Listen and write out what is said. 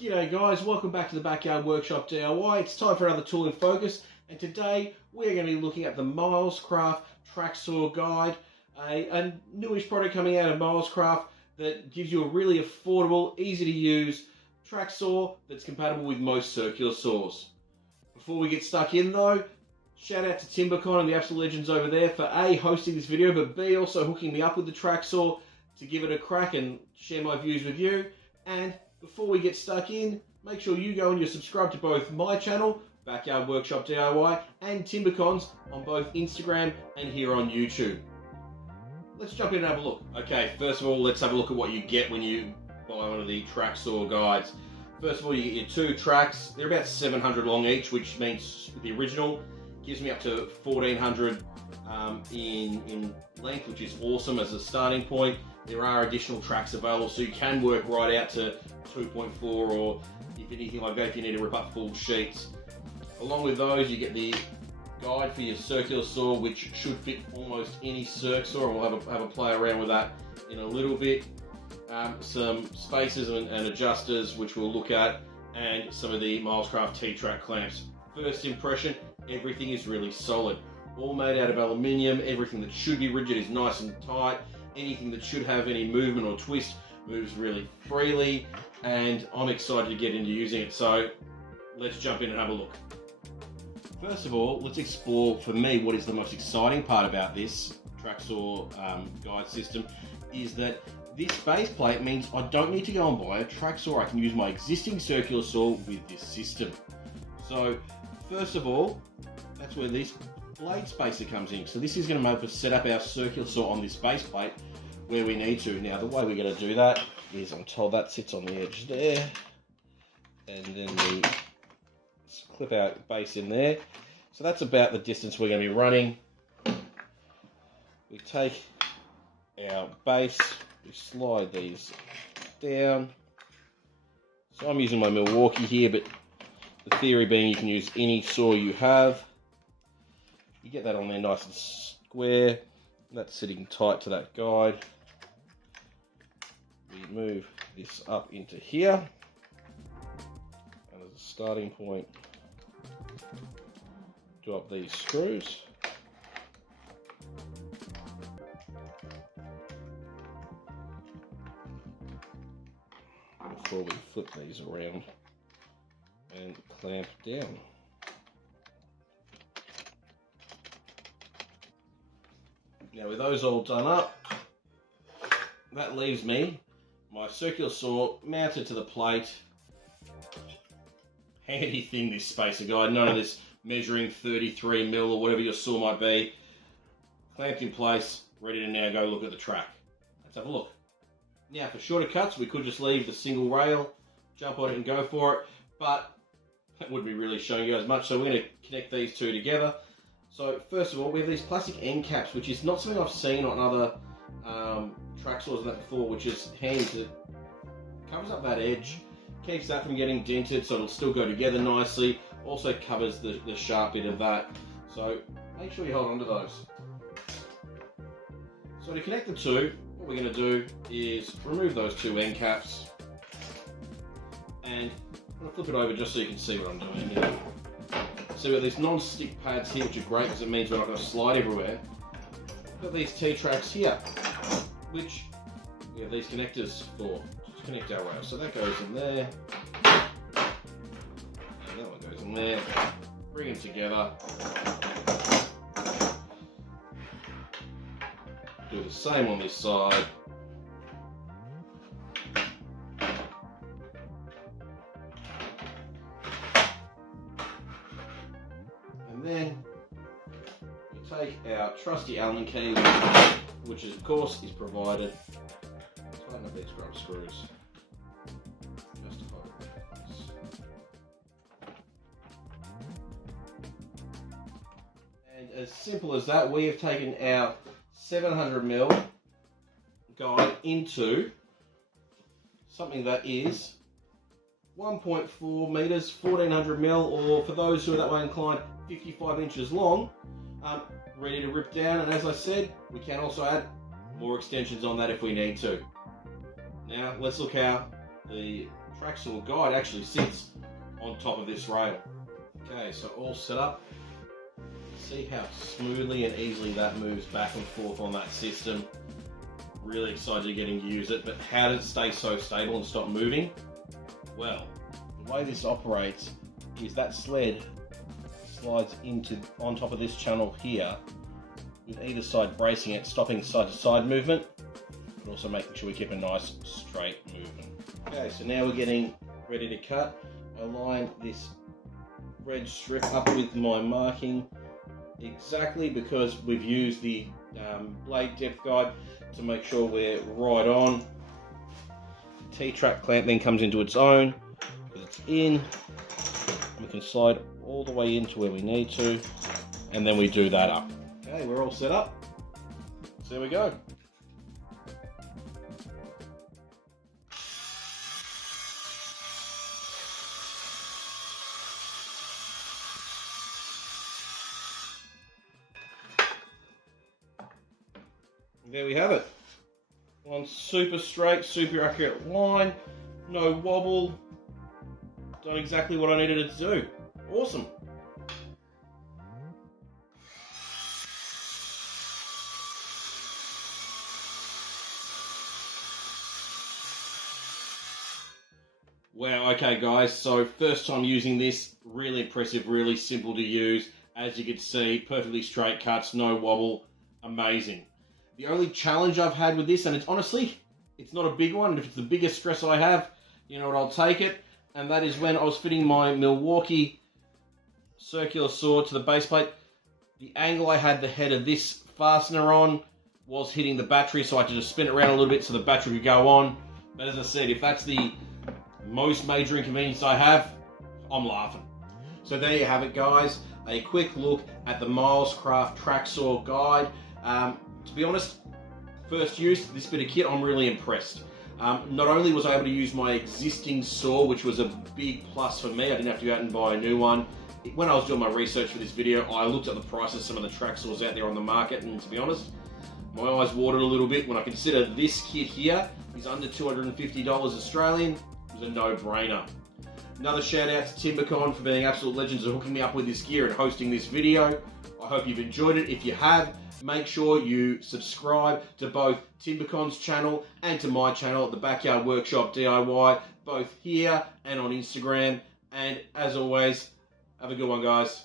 G'day guys, welcome back to the Backyard Workshop DIY. It's time for another tool in focus, and today we're going to be looking at the Milescraft Track Saw guide, a newish product coming out of Milescraft that gives you a really affordable, easy to use track saw that's compatible with most circular saws. Before we get stuck in though, shout out to Timbecon and the absolute legends over there for A, hosting this video, but B, also hooking me up with the track saw to give it a crack and share my views with you. And before we get stuck in, make sure you go and you subscribe to both my channel, Backyard Workshop DIY, and Timbecon's on both Instagram and here on YouTube. Let's jump in and have a look. Okay, first of all, let's have a look at what you get when you buy one of the track saw guides. First of all, you get your two tracks. They're about 700 long each, which means the original gives me up to 1400 in length, which is awesome as a starting point. There are additional tracks available, so you can work right out to 2.4, or if anything like that, if you need to rip up full sheets. Along with those, you get the guide for your circular saw, which should fit almost any circ saw, and we'll have a play around with that in a little bit. Some spacers and adjusters, which we'll look at, and some of the Milescraft T-track clamps. First impression, everything is really solid. All made out of aluminium. Everything that should be rigid is nice and tight. Anything that should have any movement or twist moves really freely, and I'm excited to get into using it. So let's jump in and have a look. First of all, let's explore, for me, what is the most exciting part about this track saw guide system is that this base plate means I don't need to go and buy a track saw. I can use my existing circular saw with this system. So first of all, that's where this blade spacer comes in. So this is going to help us set up our circular saw on this base plate where we need to. Now the way we're going to do that is, I'm told that sits on the edge there, and then we clip our base in there. So that's about the distance we're going to be running. We take our base, we slide these down. So I'm using my Milwaukee here, but the theory being you can use any saw you have. You get that on there nice and square. That's sitting tight to that guide. We move this up into here. And as a starting point, drop these screws. Before we flip these around and clamp down. Now with those all done up, that leaves me my circular saw mounted to the plate. Handy thing, this spacer guide, none of this measuring 33 mil or whatever your saw might be. Clamped in place, ready to now go look at the track. Let's have a look. Now for shorter cuts, we could just leave the single rail, jump on it and go for it, but that wouldn't be really showing you as much, so we're going to connect these two together. So first of all, we have these plastic end caps, which is not something I've seen on other track saws like that before, which is handy. It covers up that edge, keeps that from getting dented, so it'll still go together nicely. Also covers the sharp bit of that. So make sure you hold on to those. So to connect the two, what we're going to do is remove those two end caps, and I'm going to flip it over just so you can see what I'm doing here. So we've got these non-stick pads here, which are great because it means we're not going to slide everywhere. We've got these T-tracks here, which we have these connectors for to connect our rail. So that goes in there, and that one goes in there. Bring them together. Do the same on this side. And then we take our trusty Allen key, which of course is provided. Tighten up these grub screws. Just to hold it in place. And as simple as that, we have taken our 700mm guide into something that is 1.4 meters, 1400mm, or for those who are that way inclined, 55 inches long, ready to rip down. And as I said, we can also add more extensions on that if we need to. Now let's look how the track saw guide actually sits on top of this rail. Okay, so all set up. See how smoothly and easily that moves back and forth on that system. Really excited to getting to use it, but how does it stay so stable and stop moving? Well, the way this operates is that sled slides on top of this channel here, with either side bracing it, stopping side to side movement, but also making sure we keep a nice straight movement. Okay, so now we're getting ready to cut. I line this red strip up with my marking exactly, because we've used the blade depth guide to make sure we're right on. The T-track clamp then comes into its own, because it's in, and we can slide all the way into where we need to, and then we do that up. Okay, we're all set up. So there we go. There we have it. One super straight, super accurate line, no wobble. Done exactly what I needed it to do. Awesome. Wow, okay guys, so first time using this, really impressive, really simple to use. As you can see, perfectly straight cuts, no wobble, amazing. The only challenge I've had with this, and it's honestly, it's not a big one, and if it's the biggest stress I have, you know what, I'll take it, and that is when I was fitting my Milwaukee circular saw to the base plate. The angle I had the head of this fastener on was hitting the battery, so I had to just spin it around a little bit so the battery could go on. But as I said, if that's the most major inconvenience I have, I'm laughing. So there you have it guys, a quick look at the Milescraft Track Saw guide. To be honest, first use, this bit of kit, I'm really impressed. Not only was I able to use my existing saw, which was a big plus for me, I didn't have to go out and buy a new one. When I was doing my research for this video, I looked at the prices of some of the track saws out there on the market, and to be honest, my eyes watered a little bit when I consider this kit here is under $250 Australian. It was a no-brainer. Another shout out to Timbecon for being absolute legends of hooking me up with this gear and hosting this video. I hope you've enjoyed it. If you have, make sure you subscribe to both Timbecon's channel and to my channel at the Backyard Workshop DIY, both here and on Instagram. And as always, have a good one, guys.